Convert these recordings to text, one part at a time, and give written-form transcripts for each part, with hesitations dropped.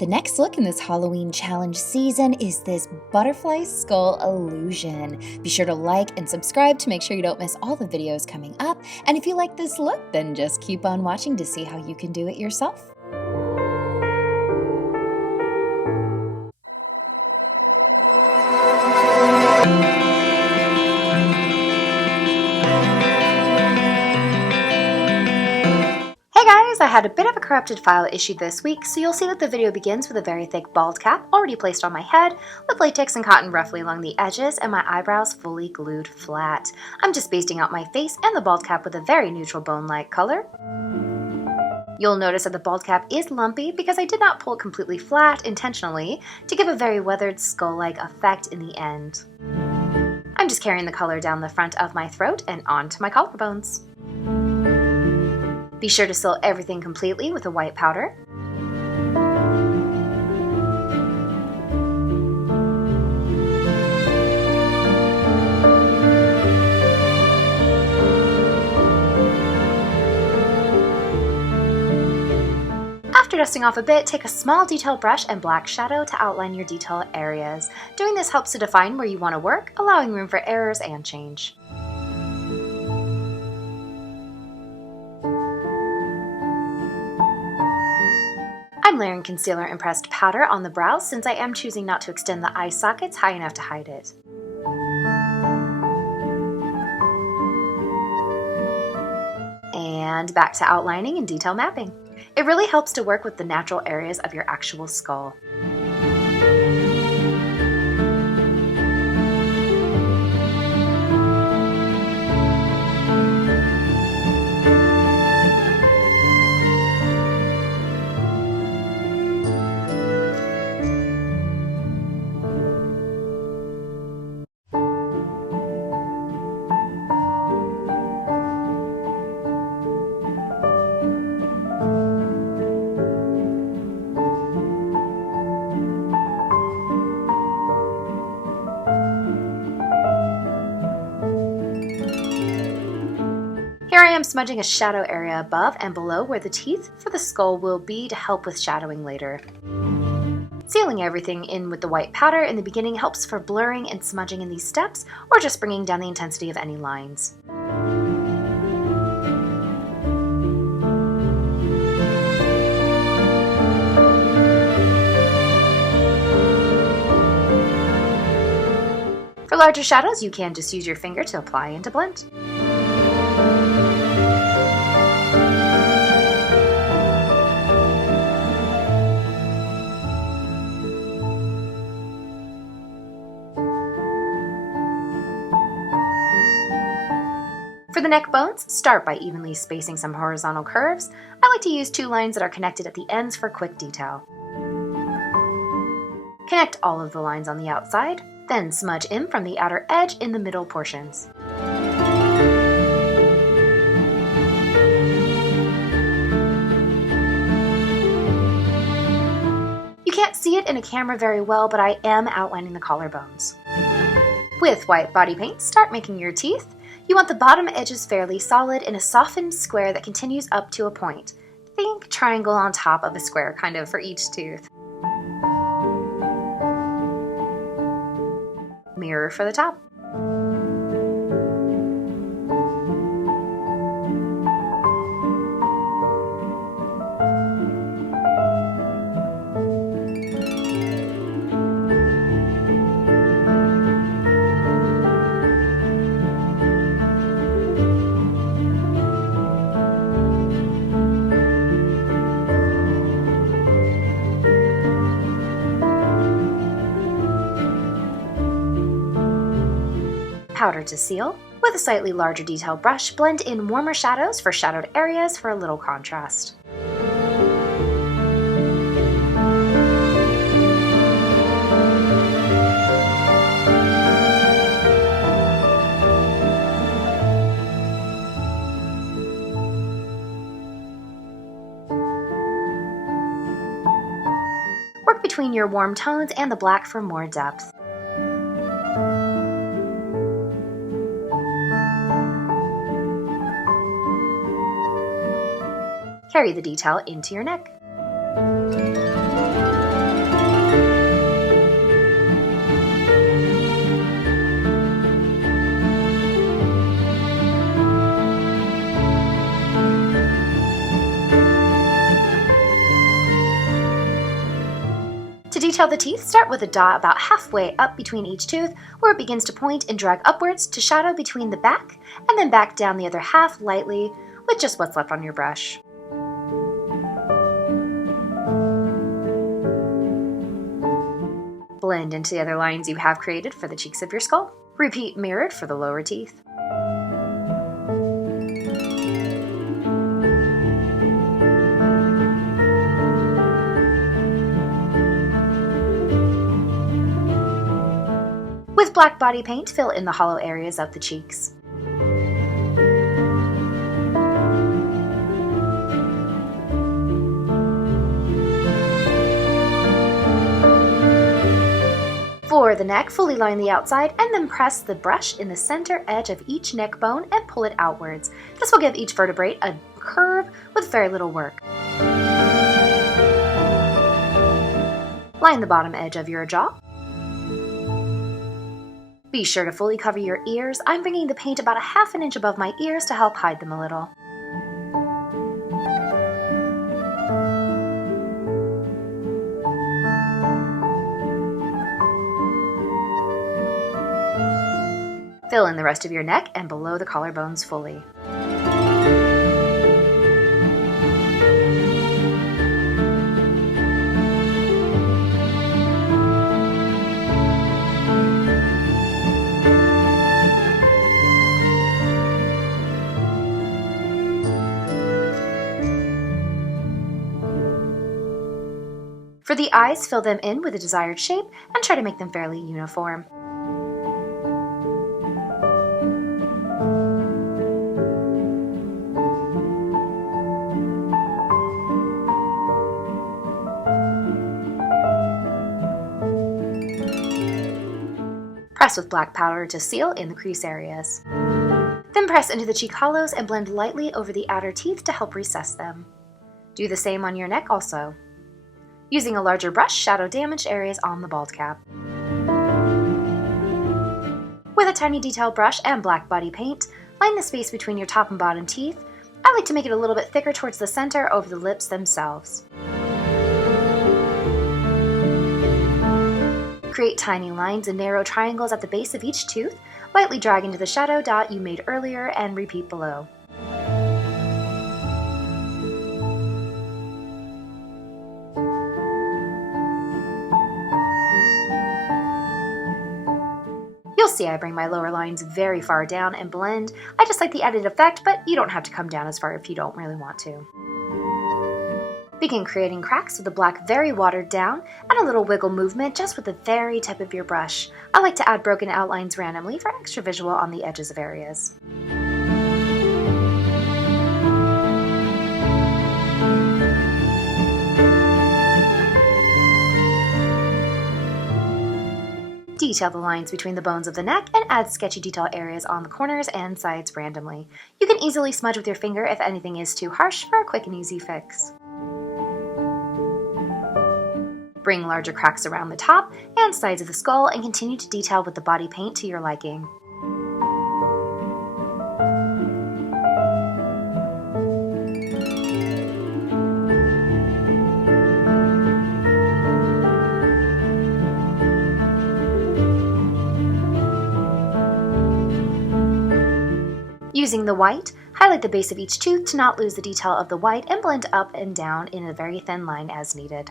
The next look in this Halloween challenge season is this butterfly skull illusion. Be sure to like and subscribe to make sure you don't miss all the videos coming up. And if you like this look, then just keep on watching to see how you can do it yourself. Hey guys, I had a bit of a corrupted file issue this week, so you'll see that the video begins with a very thick bald cap already placed on my head, with latex and cotton roughly along the edges, and my eyebrows fully glued flat. I'm just basting out my face and the bald cap with a very neutral bone-like color. You'll notice that the bald cap is lumpy because I did not pull it completely flat intentionally to give a very weathered skull-like effect in the end. I'm just carrying the color down the front of my throat and onto my collarbones. Be sure to seal everything completely with a white powder. After dusting off a bit, take a small detail brush and black shadow to outline your detail areas. Doing this helps to define where you want to work, allowing room for errors and change. I'm layering concealer and pressed powder on the brows since I am choosing not to extend the eye sockets high enough to hide it. And back to outlining and detail mapping. It really helps to work with the natural areas of your actual skull. Here I am smudging a shadow area above and below where the teeth for the skull will be to help with shadowing later. Sealing everything in with the white powder in the beginning helps for blurring and smudging in these steps, or just bringing down the intensity of any lines. For larger shadows, you can just use your finger to apply and to blend. For the neck bones, start by evenly spacing some horizontal curves. I like to use two lines that are connected at the ends for quick detail. Connect all of the lines on the outside, then smudge in from the outer edge in the middle portions. You can't see it in a camera very well, but I am outlining the collarbones. With white body paint, start making your teeth. You want the bottom edges fairly solid in a softened square that continues up to a point. Think triangle on top of a square, kind of, for each tooth. Mirror for the top. Powder to seal. With a slightly larger detail brush, blend in warmer shadows for shadowed areas for a little contrast. Work between your warm tones and the black for more depth. Carry the detail into your neck. detail the teeth, start with a dot about halfway up between each tooth where it begins to point and drag upwards to shadow between the back, and then back down the other half lightly with just what's left on your brush. Blend into the other lines you have created for the cheeks of your skull. Repeat mirrored for the lower teeth. With black body paint, fill in the hollow areas of the cheeks. For the neck, fully line the outside and then press the brush in the center edge of each neck bone and pull it outwards. This will give each vertebrae a curve with very little work. Line the bottom edge of your jaw. Be sure to fully cover your ears. I'm bringing the paint about a half an inch above my ears to help hide them a little. Fill in the rest of your neck and below the collarbones fully. For the eyes, fill them in with a desired shape and try to make them fairly uniform. Press with black powder to seal in the crease areas. Then press into the cheek hollows and blend lightly over the outer teeth to help recess them. Do the same on your neck also. Using a larger brush, shadow damaged areas on the bald cap. With a tiny detail brush and black body paint, line the space between your top and bottom teeth. I like to make it a little bit thicker towards the center over the lips themselves. Create tiny lines and narrow triangles at the base of each tooth. Lightly drag into the shadow dot you made earlier and repeat below. You'll see I bring my lower lines very far down and blend. I just like the added effect, but you don't have to come down as far if you don't really want to. Begin creating cracks with the black very watered down and a little wiggle movement just with the very tip of your brush. I like to add broken outlines randomly for extra visual on the edges of areas. Detail the lines between the bones of the neck and add sketchy detail areas on the corners and sides randomly. You can easily smudge with your finger if anything is too harsh for a quick and easy fix. Bring larger cracks around the top and sides of the skull and continue to detail with the body paint to your liking. Using the white, highlight the base of each tooth to not lose the detail of the white and blend up and down in a very thin line as needed.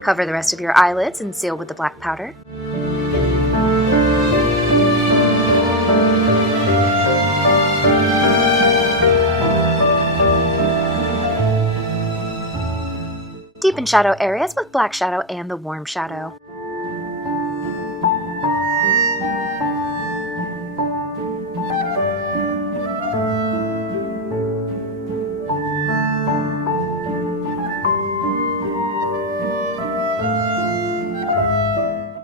Cover the rest of your eyelids and seal with the black powder. Deepen shadow areas with black shadow and the warm shadow.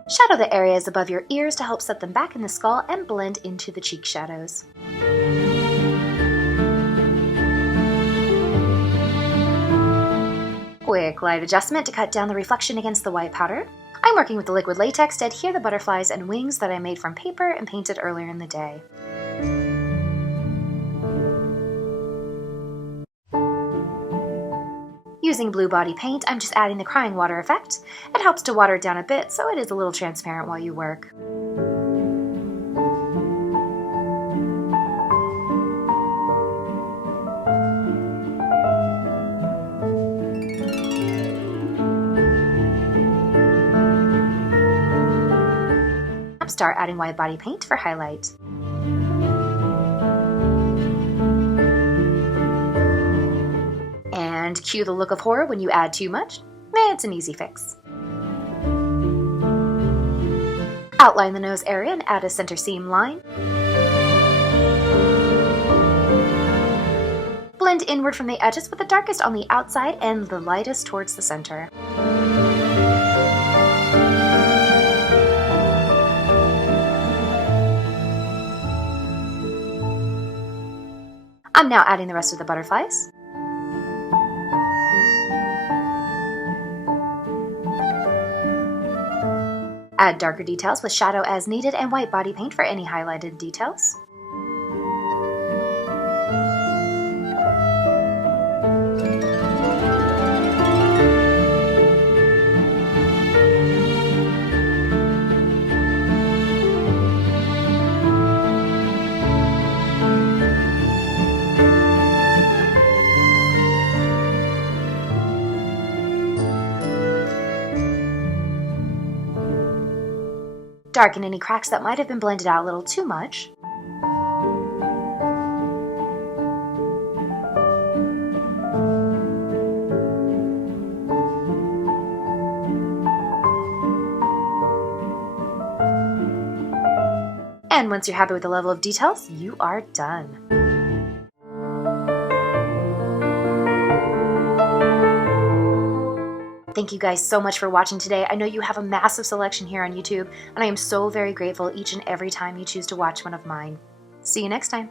Shadow the areas above your ears to help set them back in the skull and blend into the cheek shadows. Quick light adjustment to cut down the reflection against the white powder. I'm working with the liquid latex to adhere the butterflies and wings that I made from paper and painted earlier in the day. Using blue body paint, I'm just adding the crying water effect. It helps to water it down a bit so it is a little transparent while you work. Start adding white body paint for highlight. And cue the look of horror when you add too much. It's an easy fix. Outline the nose area and add a center seam line. Blend inward from the edges with the darkest on the outside and the lightest towards the center. I'm now adding the rest of the butterflies. Add darker details with shadow as needed and white body paint for any highlighted details. Darken any cracks that might have been blended out a little too much. And once you're happy with the level of details, you are done. Thank you guys so much for watching today. I know you have a massive selection here on YouTube, and I am so very grateful each and every time you choose to watch one of mine. See you next time.